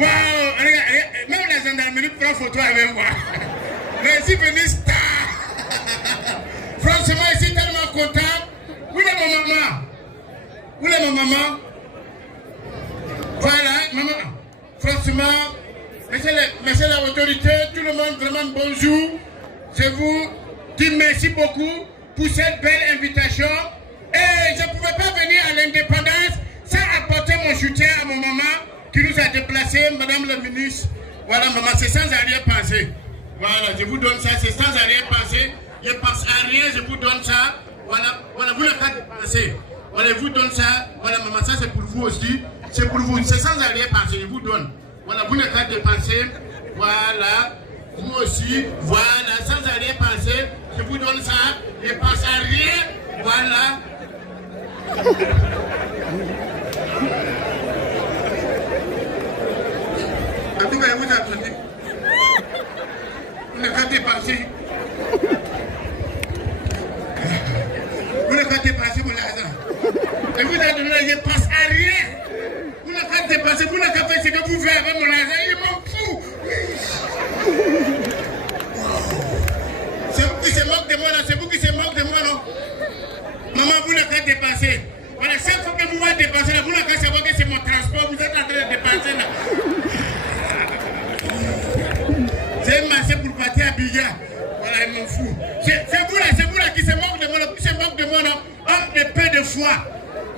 Waouh, même la gendarmerie prend photo avec moi. Merci, Vénice. Franchement, je suis tellement content. Où est ma maman? Où est ma maman? Voilà, maman. Franchement, monsieur l'autorité, tout le monde, vraiment bonjour. Je vous dis merci beaucoup pour cette belle invitation. Et je ne pouvais pas venir à l'indépendance sans apporter mon soutien à mon maman qui nous a déplacés, madame la ministre. Voilà, maman, c'est sans arrière-pensée. Voilà, je vous donne ça, c'est sans arrière-pensée. Je ne pense à rien, je vous donne ça. Voilà, voilà, vous n'avez pas dépensé. Voilà, je vous donne ça. Voilà, maman, ça c'est pour vous aussi. C'est pour vous, c'est sans arrière-pensée, je vous donne. Voilà, vous n'avez pas dépensé. Voilà, vous aussi. Voilà, sans arrière-pensée, je vous donne ça. Je ne pense à rien. Voilà. En tout cas, vous applaudissez. Vous n'avez pas dépensé. Vous n'avez pas dépensé mon argent. Et vous avez donné, je ne pense à rien. Vous n'avez pas dépensé, vous n'avez pas fait ce que vous faites avec mon argent. Il m'en fout. C'est vous qui se moque de moi, là. C'est vous qui se moque de moi, non? Maman, vous n'avez pas dépensé. Voilà, chaque fois que vous allez dépenser, là, vous n'avez pas savoir que c'est mon transport. Vous êtes en train de dépenser, là. J'ai marché pour partir à Biga. Voilà, il m'en fout. C'est vous là qui se moque de moi, qui se moque de moi, non? Homme de peu de foi.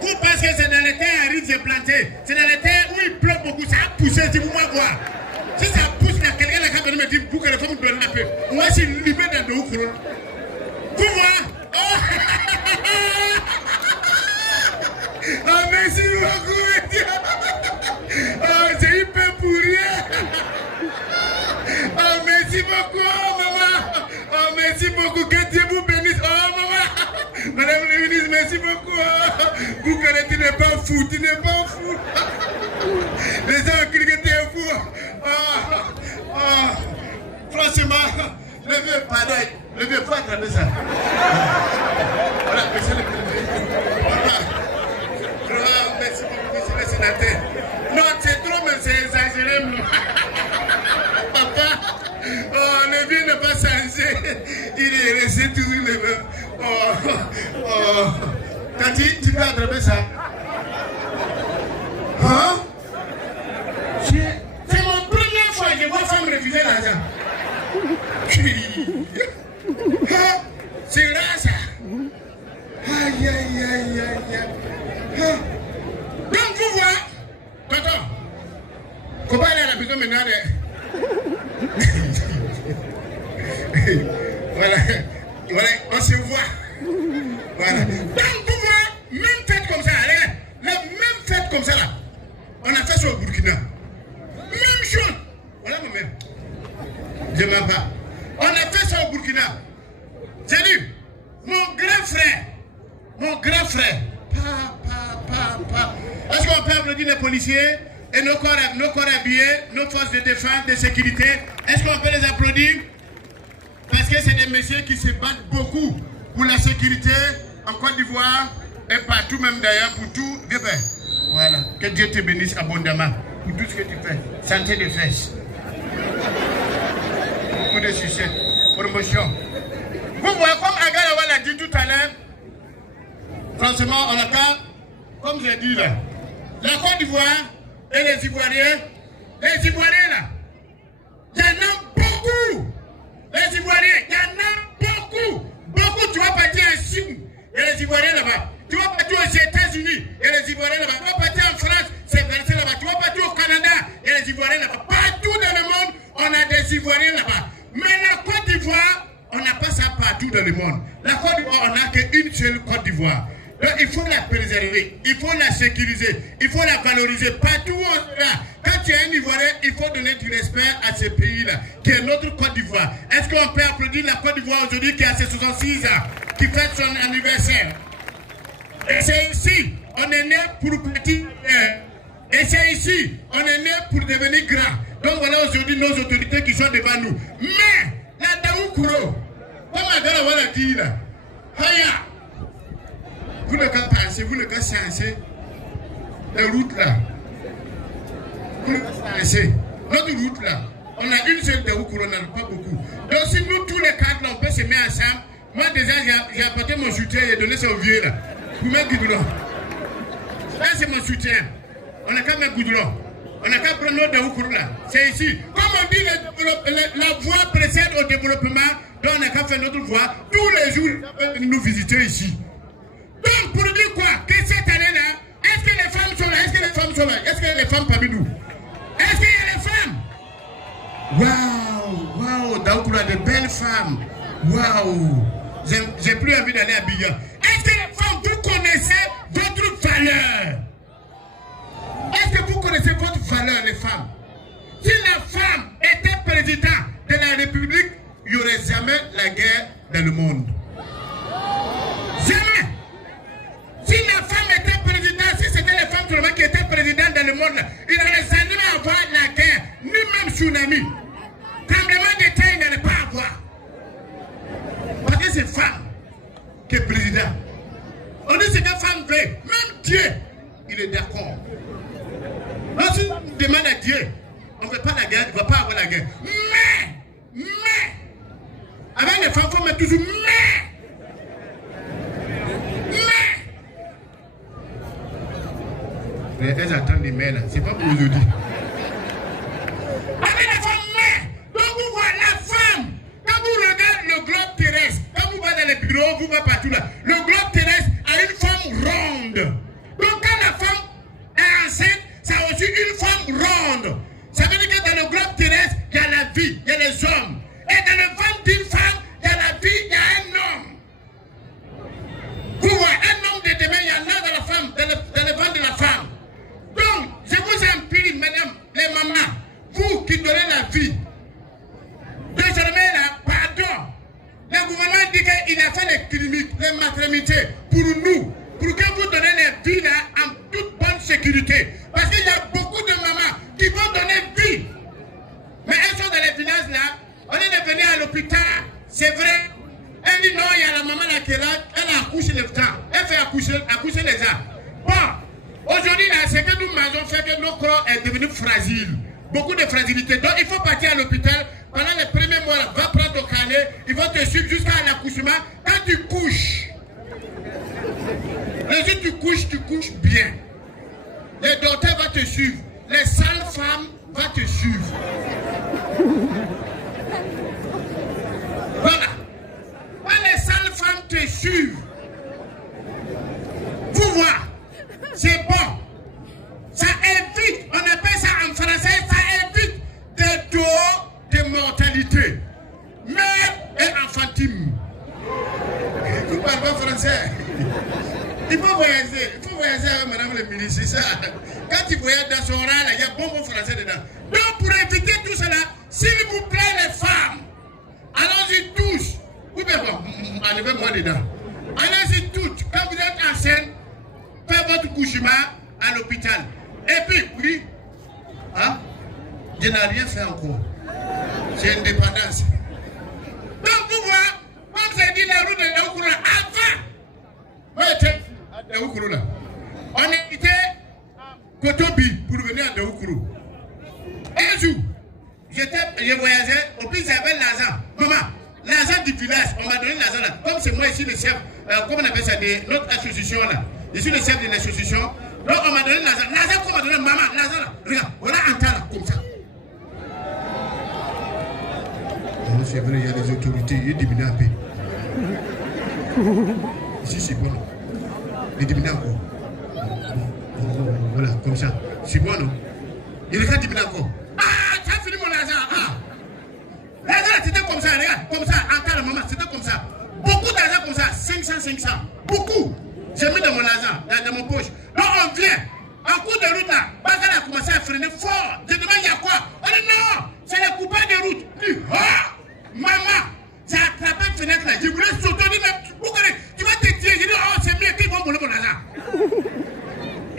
Vous pensez que c'est dans les terres arides j'ai planté. C'est dans les terres où il pleut beaucoup. Ça a poussé, si vous m'en voyez. Si ça pousse là, quelqu'un là qui me dit, vous que les femmes donnent la paix. Moi, je suis libéré dans le haut. Vous voyez? Oh, merci beaucoup. Oh, j'ai eu peur pour rien. Oh, merci beaucoup, maman. Oh, merci beaucoup. Que Dieu vous bénisse. Oh, maman. Madame la ministre, merci beaucoup. Vous connaissez, tu n'es pas fou. Tu n'es pas fou. Les gens crient que tu es fou. Oh, oh. Franchement, le vieux, pardon. Le vieux, il faut attraper ça. Voilà, monsieur le président. Voilà. Merci beaucoup, monsieur le sénateur. Non, c'est trop, mais c'est exagéré. Papa, oh, le vieux n'a pas changé. Il est resté toujours le même. Oh, oh. Tati, tu peux attraper ça? Hein? C'est mon première fois que je vois femme refuser l'argent. C'est là ça. Aïe, aïe, aïe, aïe, aïe. Donc vous voyez, tonton, faut pas aller à la maison maintenant. Voilà, voilà, on se voit. Voilà. Donc vous voyez, même fête comme ça, la même fête comme ça là, on a fait ça au Burkina. Même chose. Voilà moi-même. Je m'en bats. On a fait ça au Burkina. J'ai dit, mon grand frère, est-ce qu'on peut applaudir les policiers et nos corps habillés, nos forces de défense, de sécurité? Est-ce qu'on peut les applaudir? Parce que c'est des messieurs qui se battent beaucoup pour la sécurité en Côte d'Ivoire et partout, même d'ailleurs, pour tout. Voilà, que Dieu te bénisse abondamment pour tout ce que tu fais. Santé de fesses. Beaucoup de succès. Promotion. Vous voyez, comme Agarawa l'a dit tout à l'heure, franchement, on n'a pas, comme j'ai dit là, la Côte d'Ivoire et les Ivoiriens là, il y en a beaucoup. Les Ivoiriens, il y en a beaucoup. Beaucoup, tu vas partir en Chine, et les Ivoiriens là-bas. Tu vas partir aux États-Unis, et les Ivoiriens là-bas. Tu vas partir en France, c'est versé là-bas. Tu vas partir au Canada, et les Ivoiriens là-bas. Partout dans le monde, on a des Ivoiriens là-bas. Mais la Côte d'Ivoire, on n'a pas ça partout dans le monde. La Côte d'Ivoire, on n'a qu'une seule Côte d'Ivoire. Donc il faut la préserver, il faut la sécuriser, il faut la valoriser partout où on sera. Quand tu es un Ivoirien, il faut donner du respect à ce pays-là, qui est notre Côte d'Ivoire. Est-ce qu'on peut applaudir la Côte d'Ivoire aujourd'hui qui a ses 66 ans, qui fête son anniversaire? Et c'est ici, on est né pour petit. Et c'est ici, on est né pour devenir grand. Donc voilà aujourd'hui nos autorités qui sont devant nous. Mais, la Daoukuro, comme Agarawa l'a dit là, Haya, vous ne pouvez pas passer, vous ne pouvez pas changer la route là. Vous ne pouvez pas traverser. Notre route là, on a une seule de route, on n'en a pas beaucoup. Donc si nous tous les quatre là, on peut se mettre ensemble. Moi déjà j'ai apporté mon soutien et donné ça au vieux là. Pour mettre goudron. Là c'est mon soutien. On n'a qu'à mettre goudron. On n'a qu'à prendre notre route là. C'est ici. Comme on dit, la voie précède au développement. Donc on n'a qu'à faire notre voie. Tous les jours, nous visiter ici. Donc pour dire quoi? Que cette année là, est-ce que les femmes sont là? Est-ce que les femmes sont là? Est-ce qu'il y a les femmes parmi nous? Est-ce qu'il y a les femmes? Waouh, waouh, Daoukoura a de belles femmes. Waouh, j'ai plus envie d'aller à Biga. Est-ce que les femmes, vous connaissez votre valeur? Est-ce que vous connaissez votre valeur, les femmes? Si la femme était présidente de la République, il n'y aurait jamais la guerre dans le monde. Jamais. Si la femme était présidente, si c'était les femmes seulement qui étaient présidentes dans le monde, il n'aurait jamais avoir la guerre, ni même tsunami. Tremblement de terre, il n'allait pas avoir. Parce que c'est femme qui est président. On dit que c'est une femme veut. Même Dieu, il est d'accord. Lorsqu'on demande à Dieu, on ne veut pas la guerre, il ne va pas avoir la guerre. Mais, avec les femmes, il faut mettre toujours mais. Elles attendent des mails là, c'est pas pour aujourd'hui. Avec la femme, mais, donc vous voyez la femme, quand vous regardez le globe terrestre, quand vous allez dans les bureaux, vous allez partout là, le globe terrestre a une forme ronde. Donc quand la femme est enceinte, ça a aussi une forme ronde. Ça veut dire que dans le globe terrestre, il y a la vie, il y a les hommes. Et dans le ventre d'une femme, il y a la vie, il y a un homme. Vous voyez, un homme de demain, il y en a dans la femme, dans le ventre de la femme. Donc, je vous implie, mesdames, les mamans, vous qui donnez la vie, désormais là, pardon, le gouvernement dit qu'il a fait les cliniques, les maternités pour nous, pour que vous donnez les vies là en toute bonne sécurité. Parce qu'il y a beaucoup de mamans qui vont donner vie. Mais elles sont dans les villages là, on est venu à l'hôpital, c'est vrai. Elle dit non, il y a la maman là qui est là, elle a accouché les temps, elle fait accoucher les gens. Bon, aujourd'hui là, c'est que nous mangeons fait que notre corps est devenu fragile. Beaucoup de fragilité. Donc il faut partir à l'hôpital. Pendant les premiers mois, là, va prendre ton carnet, ils vont te suivre jusqu'à l'accouchement. Quand tu couches, et si tu couches bien. Les docteurs vont te suivre. Les sales femmes vont te suivre. Voilà. Quand les sales femmes te suivent, vous voyez, c'est bon. Ça évite, on appelle ça en français, ça évite des taux de mortalité. Mère et enfantine. Vous ne parlez pas français. Il faut voyager avec madame le ministre, c'est ça. Quand il voyage dans son rang, il y a bon mot français dedans. Donc pour éviter tout cela, s'il vous plaît les femmes, allons-y tous. Vous pouvez voir, enlevez-moi dedans. Allez-y toutes, quand vous êtes enceinte, faites votre couchement à l'hôpital. Et puis, oui, hein, je n'ai rien fait encore. C'est une dépendance. Donc vous voyez, comme j'ai dit la route de Daoukoura, avant, moi j'étais à Daoukoura là. On était à Kotobi pour venir à Daoukoura. Un jour, je voyageais, au plus j'avais l'argent. Maman, l'argent du village, on m'a donné l'argent là. Comme c'est moi ici le chef, comment on appelle ça, de notre association là. Je suis le chef de l'association. Donc on m'a donné l'argent. L'argent qu'on m'a donné, maman, l'argent là. Regarde, voilà un tas là, comme ça. C'est vrai, il y a des autorités, il diminue un peu. Ici c'est bon. Il diminue encore. Voilà, comme ça. C'est bon, non? Il est quand diminue encore. Ah, tu as fini mon argent. Ah. L'argent c'était comme ça, regarde, comme ça, en tas de maman, c'était comme ça. Beaucoup d'argent comme ça, 500. Beaucoup. J'ai mis dans mon argent, dans mon poche. Donc on vient, en cours de route là, Bakar a commencé à freiner fort. Je demande il y a quoi? On dit non, c'est le coupage de route. Il dit, ah, maman, j'ai attrapé une fenêtre là. Je voulais sauter, tu vas te tirer. Je dis, oh, c'est mieux qu'ils vont voler mon argent.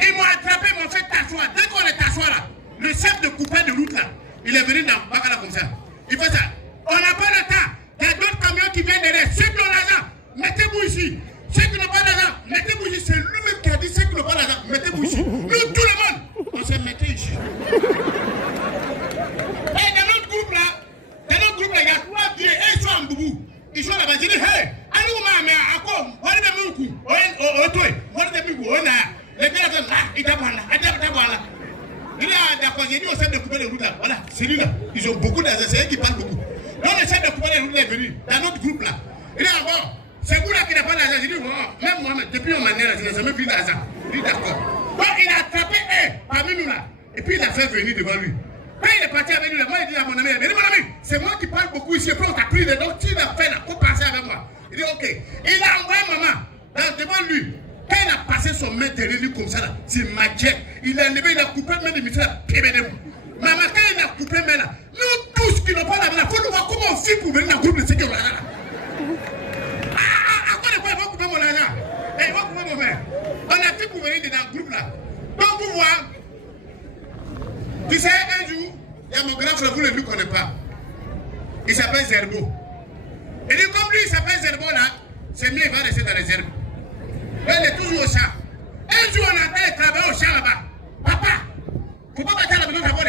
Ils m'ont attrapé, ils m'ont fait t'asseoir. Dès qu'on est t'asseoir là, le chef de coupage de route là, il est venu dans Bakar comme ça. Il fait ça. On n'a pas le temps. Il y a d'autres camions qui viennent derrière. Ceux qui ont l'argent, mettez-vous ici. Ceux qui n'ont pas d'argent, mettez-vous ici. C'est lui-même qui a dit ceux qui n'ont pas d'argent, mettez-vous ici. Nous, tout le monde, on s'est metté ici. dans notre groupe là, il y a 3 vieux et ils sont en boubou. Ils sont là-bas, je dis, hey, allons, mais à quoi? On est dans mon coup, on est dans mon coup, on a. Les gars, ils tapent là. Il y a d'accord, j'ai dit au centre de couper les routes là. Voilà, c'est lui là. Ils ont beaucoup d'argent, c'est eux qui parlent beaucoup. Donc le centre de couper les routes est venu dans notre groupe là. Il est encore, c'est vous là qui n'avez pas d'argent. J'ai dit, même moi, depuis on m'a dit, je n'ai jamais vu d'argent. Il dit d'accord. Donc il a attrapé parmi nous là. Et puis il a fait venir devant lui. Quand il est parti avec lui là, moi il dit à mon ami, mais mon ami, c'est moi qui parle beaucoup ici. Et puis on t'a pris les dents, tu l'as fait là, pour passer avec moi. Il dit ok. Il a envoyé maman devant lui. Quand il a passé son main derrière lui comme ça, c'est magique. Il a levé, il a coupé le main de Michel. Maman, quand il a coupé le main là, nous tous qui n'ont pas la main, il faut nous voir comment on fait pour venir dans le groupe de sécurité là. À quoi de quoi il va couper mon argent? Il va couper mon main. On a fait pour venir dans le groupe là. Donc vous voyez, tu sais, un jour, il y a mon grand frère, vous ne le connaissez pas. Il s'appelle Zerbo. Et dit comme lui, il s'appelle Zerbo là, c'est mieux, il va rester dans les herbes. Elle est toujours au champ. Un jour, on a fait travailler au champ là-bas. Papa, faut pas battre la maison d'abord.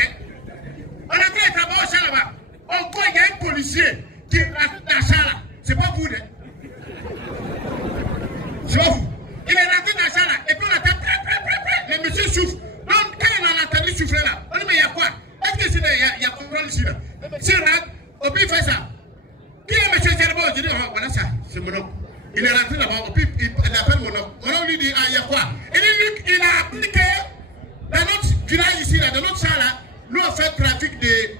On a fait travailler au champ là-bas. On voit qu'il y a un policier qui est dans le champ là. C'est pas vous, c'est pas vous. Il est rentré dans le champ là. Et puis on a fait. Le monsieur souffle. Donc, quand il a entendu souffler là, on dit mais il y a quoi? Est-ce que il y a contrôle ici là? S'il rentre, au pire, il fait ça. Qui est monsieur Zerbo? Je dis, voilà ça, c'est mon oncle. Il est rentré là-bas, puis il appelle mon oncle. Mon oncle lui dit, il y a quoi? Et lui, il a appliqué dans notre village ici, là, dans notre champ là, nous on fait trafic de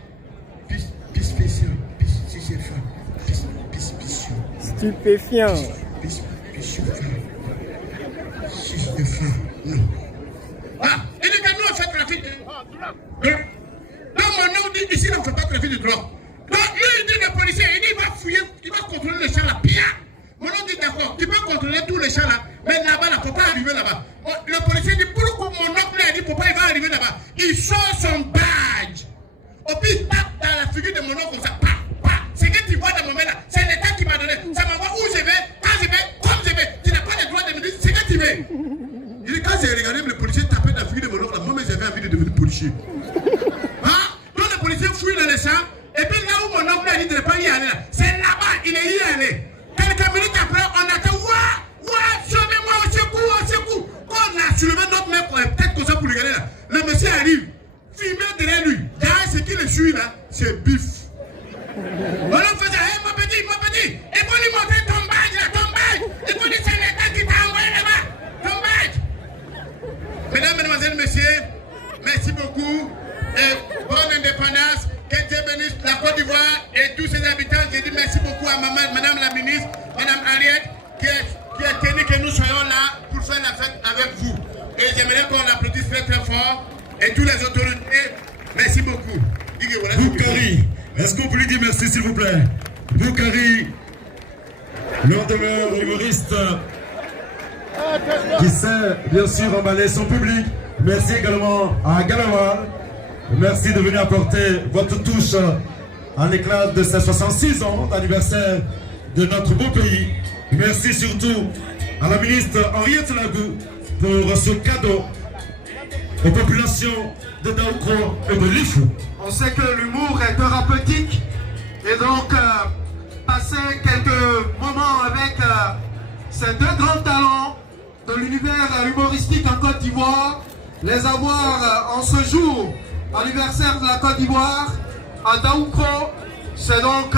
stupéfiants. Ah, il dit que nous on fait trafic de drogue. Donc mon oncle dit, ici on ne fait pas trafic de drogue. Donc lui, il dit, le policier, il dit, il va fouiller, il va contrôler le champ là, pire. Mon oncle dit d'accord, tu peux contrôler tous les champs là, mais là-bas, il ne faut pas arriver là-bas. Le policier dit pourquoi mon oncle a dit pourquoi il va arriver là-bas. Il sort son badge. Au pire, il tape dans la figure de mon oncle comme ça. C'est que tu vois dans mon main là, c'est l'État qui m'a donné. Ça m'envoie où je vais, quand je vais, comme je vais. Tu n'as pas le droit de me dire ce que tu veux. Il dit quand j'ai regardé le policier taper dans la figure de mon oncle, moi j'avais envie de devenir policier. Donc le policier fouille dans les champs, et puis là où mon oncle a dit de ne pas y aller là, c'est là-bas, il est y allé. Quelques minutes après, on attend, sauvez-moi, au secours. Quand on a soulevé notre main pour peut-être comme ça pour regarder là, le monsieur arrive, filmé derrière lui. Derrière ce qui le suit là, c'est bif. On a fait ça, mon petit, il faut lui montrer ton badge là, ton badge. Il faut dire c'est l'État qui t'a envoyé là-bas, ton badge. Mesdames, mesdemoiselles, messieurs, merci beaucoup et bonne indépendance. Que Dieu bénisse la Côte d'Ivoire et tous ses habitants. Je dis merci beaucoup à madame la ministre, madame Henriette, qui a tenu que nous soyons là pour faire la fête avec vous. Et j'aimerais qu'on l'applaudisse très très fort. Et toutes les autorités, merci beaucoup. Boukari, est-ce qu'on peut lui dire merci s'il vous plaît? Boukari, l'un de meilleurs humoristes qui sait bien sûr emballer son public. Merci également à Galawal. Merci de venir apporter votre touche à l'éclat de ces 66 ans d'anniversaire de notre beau pays. Merci surtout à la ministre Henriette Lagou pour ce cadeau aux populations de Daoukro et de Lifou. On sait que l'humour est thérapeutique et donc passer quelques moments avec ces deux grands talents de l'univers humoristique en Côte d'Ivoire, les avoir en ce jour anniversaire de la Côte d'Ivoire à Daoukro, c'est donc